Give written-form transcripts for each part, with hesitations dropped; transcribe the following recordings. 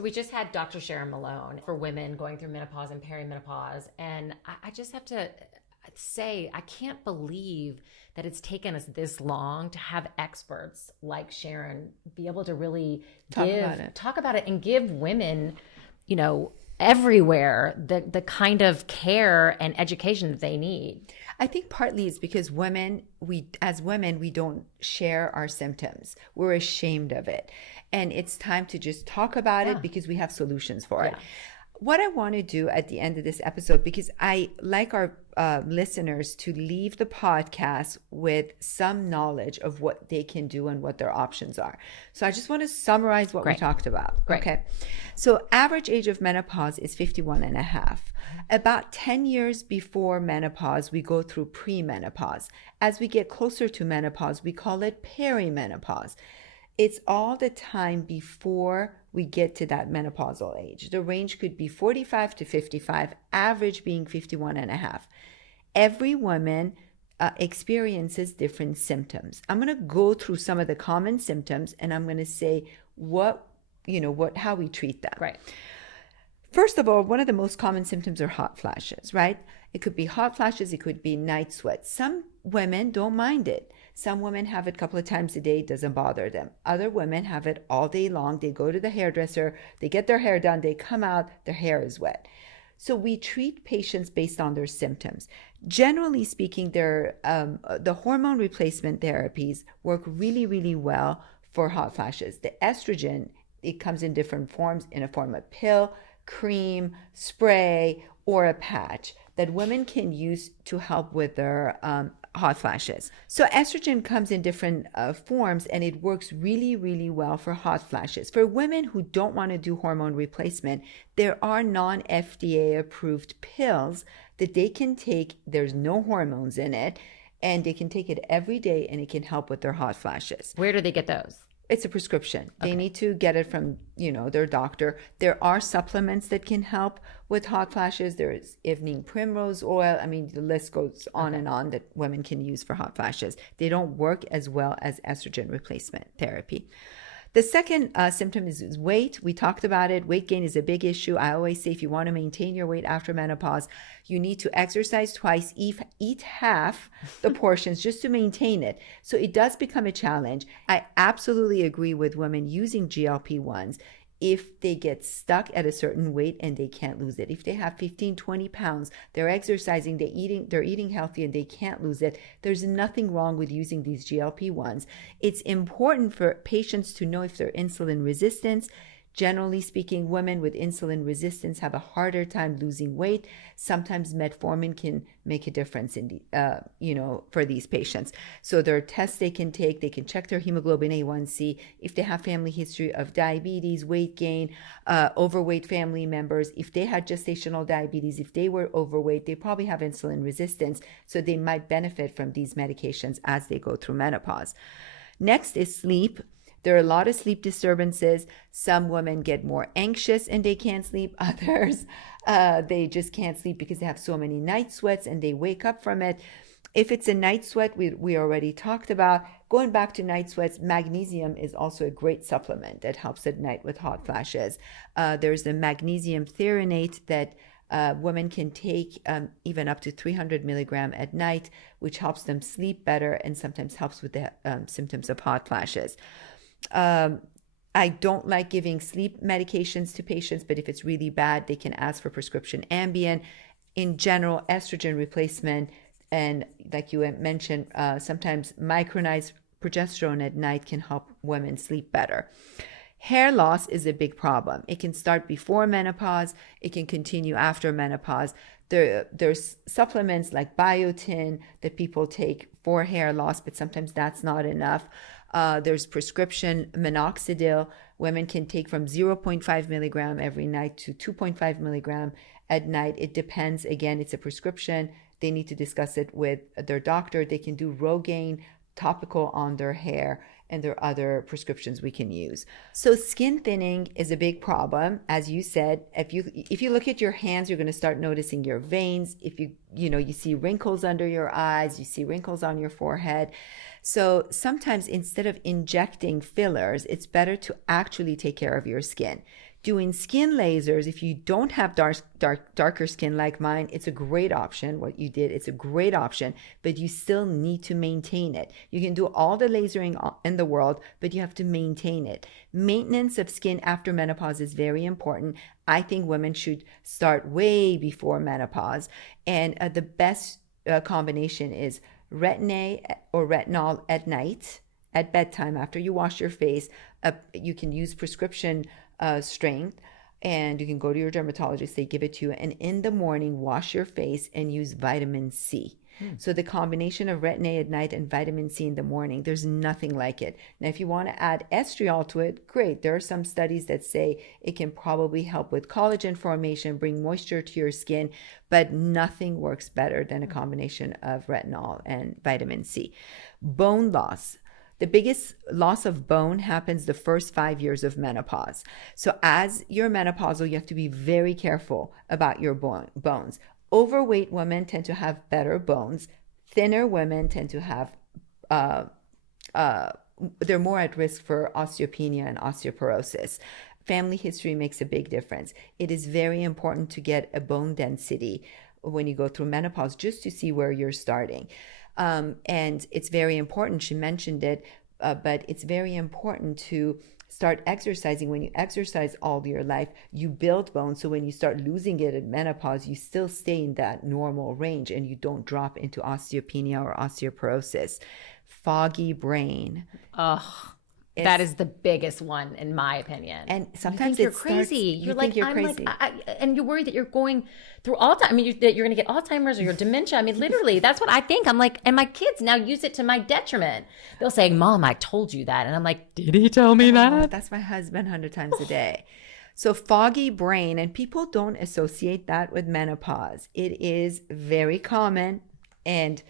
So we just had Dr. Sharon Malone for women going through menopause and perimenopause. And I just have to say, I can't believe that it's taken us this long to have experts like Sharon be able to really talk about it and give women, you know, everywhere the kind of care and education that they need. I think partly it's because as women, we don't share our symptoms. We're ashamed of it. And it's time to just talk about it because we have solutions for it. What I want to do at the end of this episode, because I like our listeners to leave the podcast with some knowledge of what they can do and what their options are. So I just want to summarize what we talked about. Okay. So average age of menopause is 51 and a half. About 10 years before menopause, we go through premenopause. As we get closer to menopause, we call it perimenopause. It's all the time before we get to that menopausal age. The range could be 45 to 55, average being 51 and a half. Every woman experiences different symptoms. I'm going to go through some of the common symptoms and I'm going to say how we treat them. Right. First of all, one of the most common symptoms are hot flashes, right? It could be hot flashes. It could be night sweats. Some women don't mind it. Some women have it a couple of times a day. It doesn't bother them. Other women have it all day long. They go to the hairdresser. They get their hair done. They come out. Their hair is wet. So we treat patients based on their symptoms. Generally speaking, the hormone replacement therapies work really, really well for hot flashes. The estrogen, it comes in different forms, in a form of pill, cream, spray, or a patch that women can use to help with their hot flashes. So estrogen comes in different forms and it works really, really well for hot flashes. For women who don't want to do hormone replacement, there are non-FDA approved pills that they can take. There's no hormones in it and they can take it every day and it can help with their hot flashes. Where do they get those? It's a prescription. They need to get it from, their doctor. There are supplements that can help with hot flashes. There's evening primrose oil. I mean, the list goes on and on that women can use for hot flashes. They don't work as well as estrogen replacement therapy. The second symptom is weight. We talked about it. Weight gain is a big issue. I always say if you want to maintain your weight after menopause, you need to exercise twice, eat half the portions just to maintain it. So it does become a challenge. I absolutely agree with women using GLP-1s if they get stuck at a certain weight and they can't lose it. If they have 15, 20 pounds, they're exercising, they're eating healthy and they can't lose it, there's nothing wrong with using these GLP-1s. It's important for patients to know if they're insulin resistant. Generally speaking, women with insulin resistance have a harder time losing weight. Sometimes metformin can make a difference in for these patients. So there are tests they can take. They can check their hemoglobin A1C. If they have family history of diabetes, weight gain, overweight family members, if they had gestational diabetes, if they were overweight, they probably have insulin resistance. So they might benefit from these medications as they go through menopause. Next is sleep. There are a lot of sleep disturbances. Some women get more anxious and they can't sleep. Others, they just can't sleep because they have so many night sweats and they wake up from it. If it's a night sweat, we already talked about. Going back to night sweats, magnesium is also a great supplement that helps at night with hot flashes. There's the magnesium threonate that women can take even up to 300 milligram at night, which helps them sleep better and sometimes helps with the symptoms of hot flashes. I don't like giving sleep medications to patients, but if it's really bad, they can ask for prescription Ambien. In general, estrogen replacement and, like you mentioned, sometimes micronized progesterone at night can help women sleep better. Hair loss is a big problem. It can start before menopause. It can continue after menopause. There's supplements like biotin that people take for hair loss, but sometimes that's not enough. There's prescription minoxidil. Women can take from 0.5 milligram every night to 2.5 milligram at night. It depends. Again, it's a prescription. They need to discuss it with their doctor. They can do Rogaine topical on their hair, and there are other prescriptions we can use. So skin thinning is a big problem. As you said, if you look at your hands, you're going to start noticing your veins. If you see wrinkles under your eyes, you see wrinkles on your forehead. So sometimes instead of injecting fillers, it's better to actually take care of your skin. Doing skin lasers, if you don't have darker skin like mine, it's a great option. What you did, it's a great option, but you still need to maintain it. You can do all the lasering in the world, but you have to maintain it. Maintenance of skin after menopause is very important. I think women should start way before menopause. And the best combination is retin-A or retinol at night, at bedtime after you wash your face. You can use prescription strength, and you can go to your dermatologist, they give it to you, and in the morning wash your face and use vitamin C. So the combination of retin-A at night and vitamin C in the morning, there's nothing like it. Now if you want to add estriol to it, great. There are some studies that say it can probably help with collagen formation, bring moisture to your skin, but nothing works better than a combination of retinol and vitamin C. Bone loss. The biggest loss of bone happens the first 5 years of menopause. So as you're menopausal, you have to be very careful about your bones. Overweight women tend to have better bones. Thinner women tend to have, they're more at risk for osteopenia and osteoporosis. Family history makes a big difference. It is very important to get a bone density when you go through menopause, just to see where you're starting. And it's very important, she mentioned it, but it's very important to start exercising. When you exercise all your life, you build bone. So when you start losing it at menopause, you still stay in that normal range and you don't drop into osteopenia or osteoporosis. Foggy brain. Oh, that is the biggest one in my opinion. And sometimes you're crazy. You're like, you're I'm crazy. like, and you're worried that you're going through Alzheimer's. I mean, that you're going to get Alzheimer's or your dementia. I mean, literally, that's what I think. I'm like, and my kids now use it to my detriment. They'll say, "Mom, I told you that," and I'm like, "Did he tell me that?" That's my husband 100 times a day. So foggy brain, and people don't associate that with menopause. It is very common, and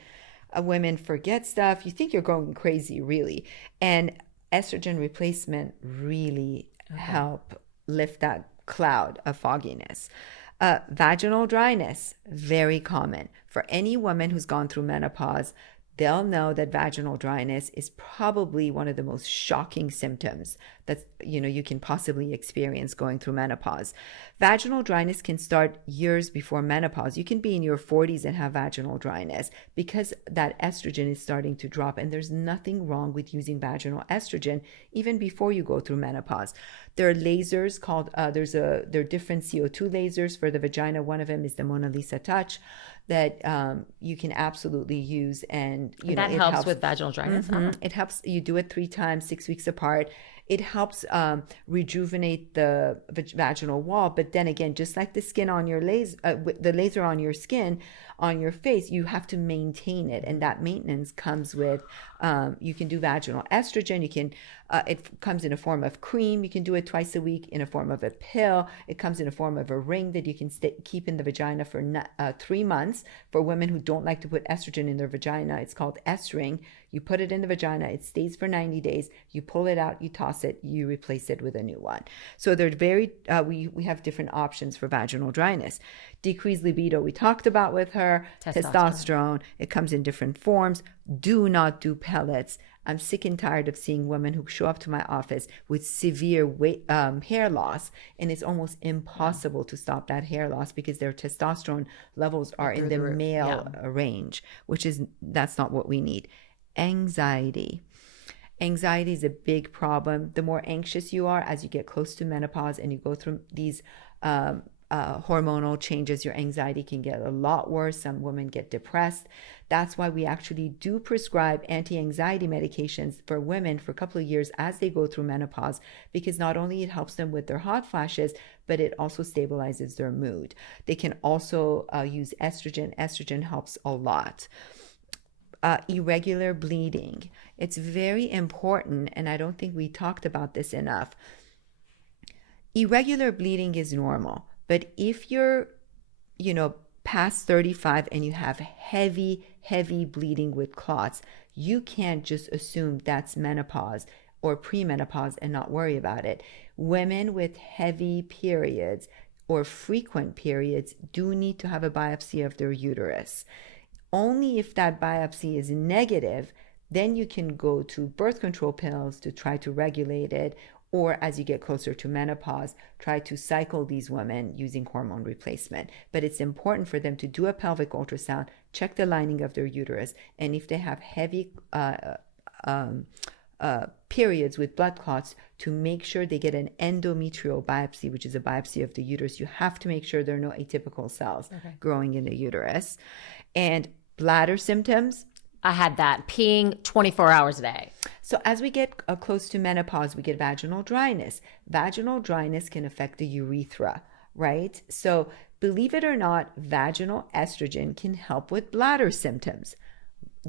women forget stuff. You think you're going crazy, really, and estrogen replacement really help lift that cloud of fogginess. Vaginal dryness, very common. For any woman who's gone through menopause, they'll know that vaginal dryness is probably one of the most shocking symptoms that you can possibly experience going through menopause. Vaginal dryness can start years before menopause. You can be in your 40s and have vaginal dryness because that estrogen is starting to drop, and there's nothing wrong with using vaginal estrogen even before you go through menopause. There are lasers called there are different CO2 lasers for the vagina. One of them is the Mona Lisa Touch that you can absolutely use, and that helps with vaginal dryness. It helps. You do it 3 times, 6 weeks apart. It helps rejuvenate the vaginal wall. But then again, just like the skin on your the laser on your skin, on your face, you have to maintain it, and that maintenance comes with. You can do vaginal estrogen. You can. It comes in a form of cream. You can do it twice a week in a form of a pill. It comes in a form of a ring that you can keep in the vagina for 3 months. For women who don't like to put estrogen in their vagina, it's called S-ring. You put it in the vagina. It stays for 90 days. You pull it out. You toss it. You replace it with a new one. So they're very. We have different options for vaginal dryness. Decreased libido. We talked about with her. Testosterone. It comes in different forms. Do not do pellets. I'm sick and tired of seeing women who show up to my office with severe hair loss, and it's almost impossible to stop that hair loss because their testosterone levels are in the male range, that's not what we need. Anxiety. Anxiety is a big problem. The more anxious you are as you get close to menopause and you go through these hormonal changes, your anxiety can get a lot worse. Some women get depressed. That's why we actually do prescribe anti-anxiety medications for women for a couple of years as they go through menopause, because not only it helps them with their hot flashes, but it also stabilizes their mood. They can also use estrogen. Estrogen helps a lot. Irregular bleeding. It's very important, and I don't think we talked about this enough. Irregular bleeding is normal. But if you're, past 35 and you have heavy bleeding with clots, you can't just assume that's menopause or premenopause and not worry about it. Women with heavy periods or frequent periods do need to have a biopsy of their uterus. Only if that biopsy is negative, then you can go to birth control pills to try to regulate it, or as you get closer to menopause, try to cycle these women using hormone replacement. But it's important for them to do a pelvic ultrasound, check the lining of their uterus, and if they have heavy periods with blood clots, to make sure they get an endometrial biopsy, which is a biopsy of the uterus. You have to make sure there are no atypical cells growing in the uterus. And bladder symptoms. I had that, peeing 24 hours a day. So as we get close to menopause, we get vaginal dryness. Vaginal dryness can affect the urethra, right? So believe it or not, vaginal estrogen can help with bladder symptoms.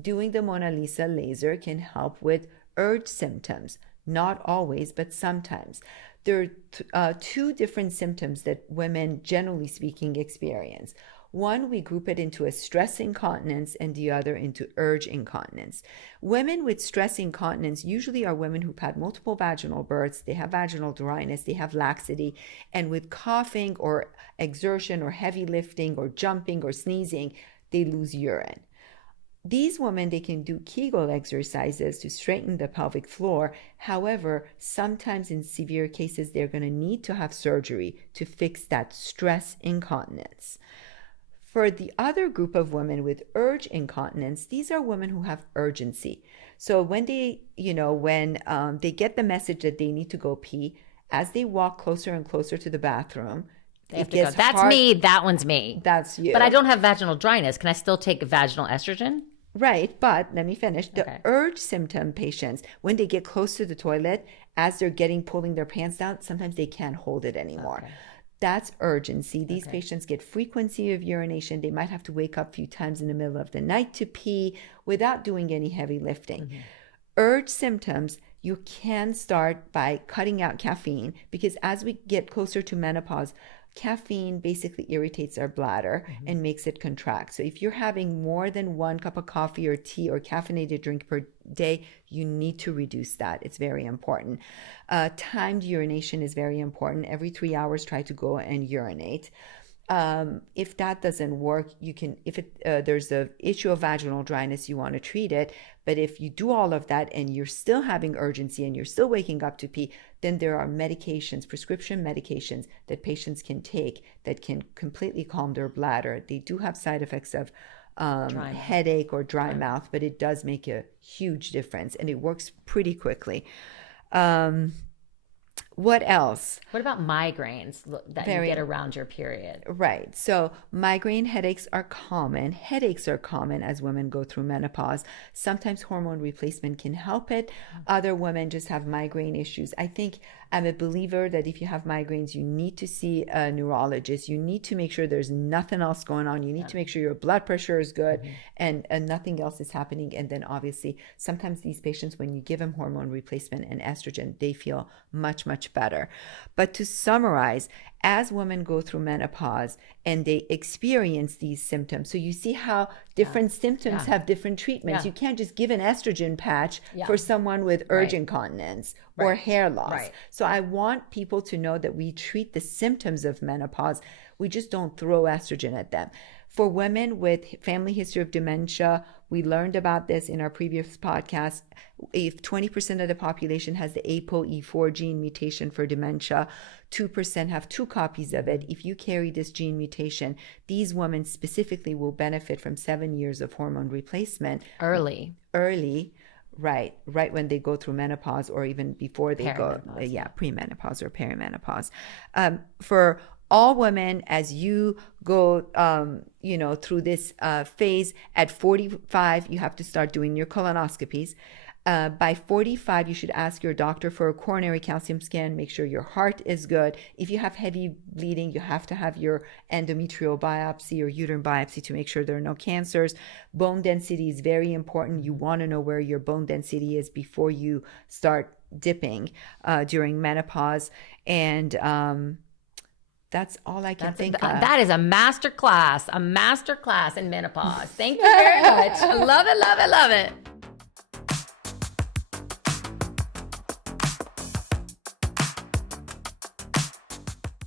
Doing the Mona Lisa laser can help with urge symptoms. Not always, but sometimes. There are two different symptoms that women, generally speaking, experience. One, we group it into a stress incontinence, and the other into urge incontinence. Women with stress incontinence usually are women who've had multiple vaginal births, they have vaginal dryness, they have laxity, and with coughing or exertion or heavy lifting or jumping or sneezing, they lose urine. These women, they can do Kegel exercises to straighten the pelvic floor. However, sometimes in severe cases, they're going to need to have surgery to fix that stress incontinence. For the other group of women with urge incontinence, these are women who have urgency. So when they, when they get the message that they need to go pee, as they walk closer and closer to the bathroom, they have to go, that's me, that one's me. That's you. But I don't have vaginal dryness. Can I still take vaginal estrogen? Right, but let me finish. The urge symptom patients, when they get close to the toilet, as they're pulling their pants down, sometimes they can't hold it anymore. That's urgency. These patients get frequency of urination. They might have to wake up a few times in the middle of the night to pee without doing any heavy lifting. Urge symptoms, you can start by cutting out caffeine, because as we get closer to menopause, caffeine basically irritates our bladder and makes it contract. So if you're having more than 1 cup of coffee or tea or caffeinated drink per day, you need to reduce that. It's very important. Timed urination is very important. Every 3 hours, try to go and urinate. If that doesn't work, you can, there's an issue of vaginal dryness, you want to treat it. But if you do all of that and you're still having urgency and you're still waking up to pee, then there are medications, prescription medications that patients can take that can completely calm their bladder. They do have side effects of headache or dry mouth, but it does make a huge difference and it works pretty quickly. What else? What about migraines that you get around your period? Right. So migraine headaches are common. Headaches are common as women go through menopause. Sometimes hormone replacement can help it. Other women just have migraine issues. I think I'm a believer that if you have migraines, you need to see a neurologist. You need to make sure there's nothing else going on. You need to make sure your blood pressure is good and nothing else is happening. And then obviously, sometimes these patients, when you give them hormone replacement and estrogen, they feel much, much better. But to summarize, as women go through menopause and they experience these symptoms, so you see how different symptoms have different treatments. You can't just give an estrogen patch for someone with urge incontinence or hair loss. So I want people to know that we treat the symptoms of menopause. We just don't throw estrogen at them. For women with family history of dementia, we learned about this in our previous podcast. If 20% of the population has the ApoE4 gene mutation for dementia, 2% have 2 copies of it. If you carry this gene mutation, these women specifically will benefit from 7 years of hormone replacement. Early, right when they go through menopause or even before they go, premenopause or perimenopause. For all women, as you go, through this phase, at 45, you have to start doing your colonoscopies. By 45, you should ask your doctor for a coronary calcium scan, make sure your heart is good. If you have heavy bleeding, you have to have your endometrial biopsy or uterine biopsy to make sure there are no cancers. Bone density is very important. You want to know where your bone density is before you start dipping during menopause. And that's all I can think of. That is a masterclass in menopause. Thank you very much. I love it, love it, love it.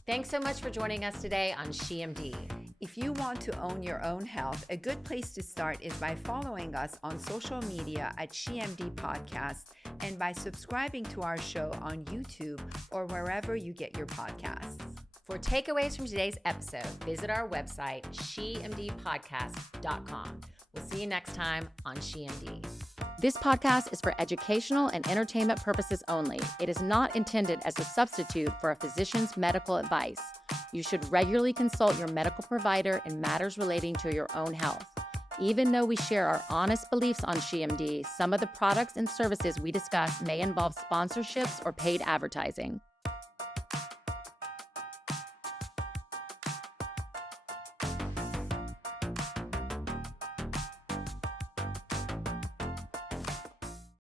Thanks so much for joining us today on SheMD. If you want to own your own health, a good place to start is by following us on social media at SheMD Podcast and by subscribing to our show on YouTube or wherever you get your podcasts. For takeaways from today's episode, visit our website, shemdpodcast.com. We'll see you next time on SheMD. This podcast is for educational and entertainment purposes only. It is not intended as a substitute for a physician's medical advice. You should regularly consult your medical provider in matters relating to your own health. Even though we share our honest beliefs on SheMD, some of the products and services we discuss may involve sponsorships or paid advertising.